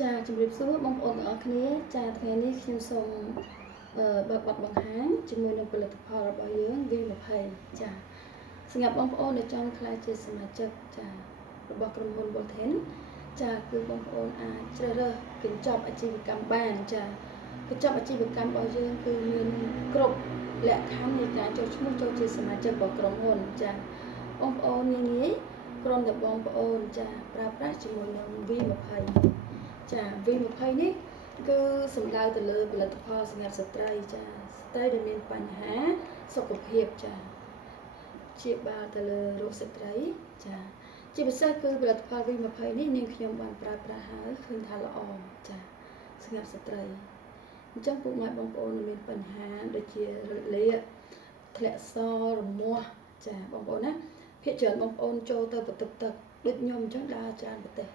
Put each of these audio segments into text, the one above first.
ចាជំរាបសួរបងប្អូនទាំងអស់គ្នាចាថ្ងៃនេះខ្ញុំសូមបើកបទបង្ហាញជាមួយនឹងផលិតផលរបស់យើង V20 ចាសម្រាប់បងប្អូនដែលចង់ក្លាយជាសមាជិកចារបស់ក្រុមហ៊ុន Volten ចាគឺបងប្អូនអាចជ្រើសរើសកញ្ចប់អាជីវកម្មបានចាកញ្ចប់អាជីវកម្មរបស់យើងគឺមានគ្រប់លក្ខខណ្ឌនៃការចុះឈ្មោះចូលជាសមាជិករបស់ក្រុមហ៊ុនចាបងប្អូនងាយៗគ្រាន់តែបងប្អូនចាប្រើប្រាស់ជាមួយនឹង V20 ចា V20 នេះគឺសំដៅទៅលើផលិតផលសម្រាប់ស្ត្រីចាស្ត្រីដែលមានបញ្ហាសុខភាពចាព្យាបាលទៅលើរោគស្ត្រីចាជាពិសេសគឺផលិតផល V20 នេះនាងខ្ញុំបានប្រើប្រាស់ហើយឃើញថាល្អចាសម្រាប់ស្ត្រីអញ្ចឹងពុកម៉ែបងប្អូនមានបញ្ហាដូចជារលាកធ្លាក់សរមាស់ចាបងប្អូនណាភាគច្រើនបងប្អូនចូលទៅបន្ទប់ទឹកដូចខ្ញុំអញ្ចឹងដើរច្រើនប្រទេស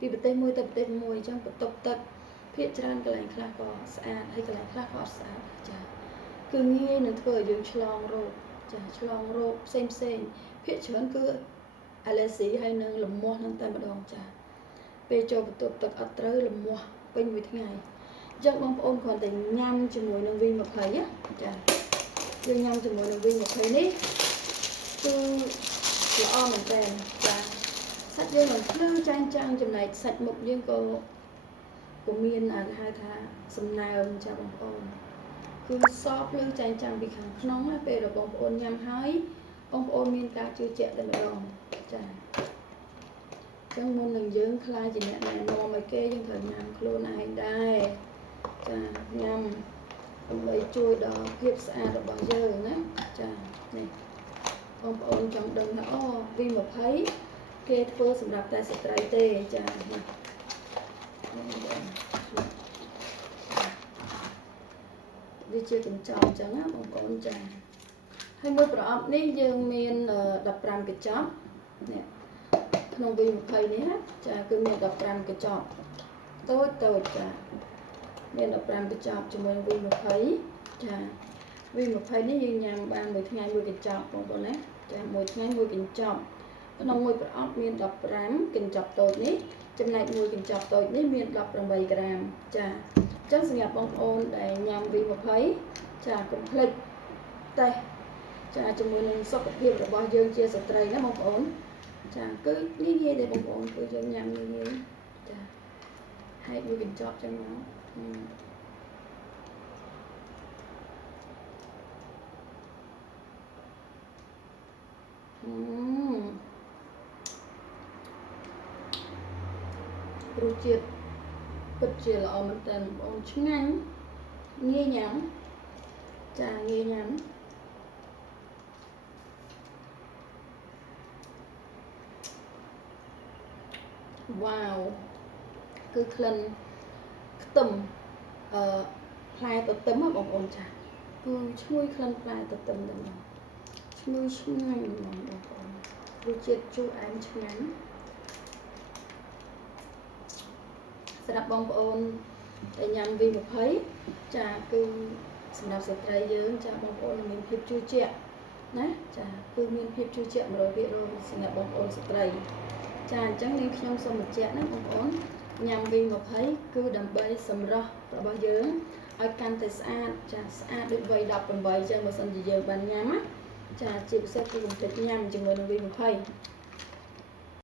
ពីប្រទេសមួយទៅប្រទេសមួយអញ្ចឹងបន្ទប់ទឹកភាគច្រើនកន្លែងខ្លះក៏ស្អាតហើយកន្លែងខ្លះក៏អត់ស្អាតចាគឺងាយនឹងធ្វើឲ្យយើងឆ្លងរោគចាឆ្លងរោគផ្សេងភាគច្រើនគឺ allergy ហើយនឹងលំមាស់នឹងតែម្ដងចាពេលចូលបន្ទប់ទឹកអត់ត្រូវលំមាស់ពេញមួយថ្ងៃអញ្ចឹងបងប្អូនគ្រាន់តែញ៉ាំជាមួយនឹង V20 ចាយើងញ៉ាំជាមួយនឹង V20 នេះគឺល្អមែនតើចាសាច់យើងមិនភ្លឺចាញ់ចាំងចំណែកសាច់មុខយើងក៏មានហៅថាសំណើមចាបងប្អូនគឺសភ្លឺចាញ់ចាំងពីខាងក្នុងណាពេលដែលបងប្អូនញ៉ាំហើយបងប្អូនមានការជឿជាក់តែម្ដងចាចឹងមុននឹងយើងខ្លាចជាអ្នកណែនាំឲ្យគេយើងត្រូវញ៉ាំខ្លួនឯងដែរចាញ៉ាំដើម្បីជួយដល់ភាពស្អាតរបស់យើងណាចានេះបងប្អូនចង់ដឹងថាអូ V20 គេធ្វើសម្រាប់តែស្ត្រីទេចាវាជាកញ្ចប់អញ្ចឹងណាបងប្អូនចាហើយមួយប្រអប់នេះយើងមាន15កញ្ចប់នេះក្នុង V20 នេះណាចាគឺមាន15កញ្ចប់តូចចាមាន15កញ្ចប់ជាមួយនឹង V20 ចា V20 នេះយើងញ៉ាំបានមួយថ្ងៃមួយកញ្ចប់បងប្អូនណាចាមួយថ្ងៃមួយកញ្ចប់ក្នុងមួយប្រអប់មាន15កញ្ចប់តូចនេះចំណែកមួយកញ្ចប់តូចនេះមាន18ក្រាមចាអញ្ចឹងសម្រាប់បងប្អូនដែលញ៉ាំ V20 ចាកុំភ្លេចតេស្តចាជាមួយនឹងសុខភាពរបស់យើងជាស្ត្រីណាបងប្អូនចាគឺងាយៗទេបងប្អូនគឺយើងញ៉ាំងាយចាហែកមួយកញ្ចប់ចឹងមករសជាតិពិតជាល្អមែនតើបងប្អូនឆ្ងាញ់ងាយញ៉ាំចាងាយញ៉ាំវ៉ាវគឺក្លិនខ្ទឹមផ្លែទទឹមបងប្អូនចាគឺឈ្ងុយក្លិនផ្លែទទឹមតែម្ដងឈ្ងុយឆ្ងាញ់បងប្អូនរសជាតិជូរអែមឆ្ងាញ់សម្រាប់បងប្អូនដែលញ៉ាំ V20 ចាគឺសម្រាប់ស្ត្រីយើងចាបងប្អូនមានភាពជឿជាក់ណាចាគឺមានភាពជឿជាក់ 100% សម្រាប់បងប្អូនស្ត្រីចាអញ្ចឹងនាងខ្ញុំសូមបញ្ជាក់ណាបងប្អូនញ៉ាំ V20 គឺដើម្បីសម្រស់របស់យើងឲ្យកាន់តែស្អាតចាស្អាតដូចវ័យ18អញ្ចឹងបើសិនជាយើងបានញ៉ាំណាចាជាពិសេសគឺកុំភ្លេចញ៉ាំជាមួយនឹង V20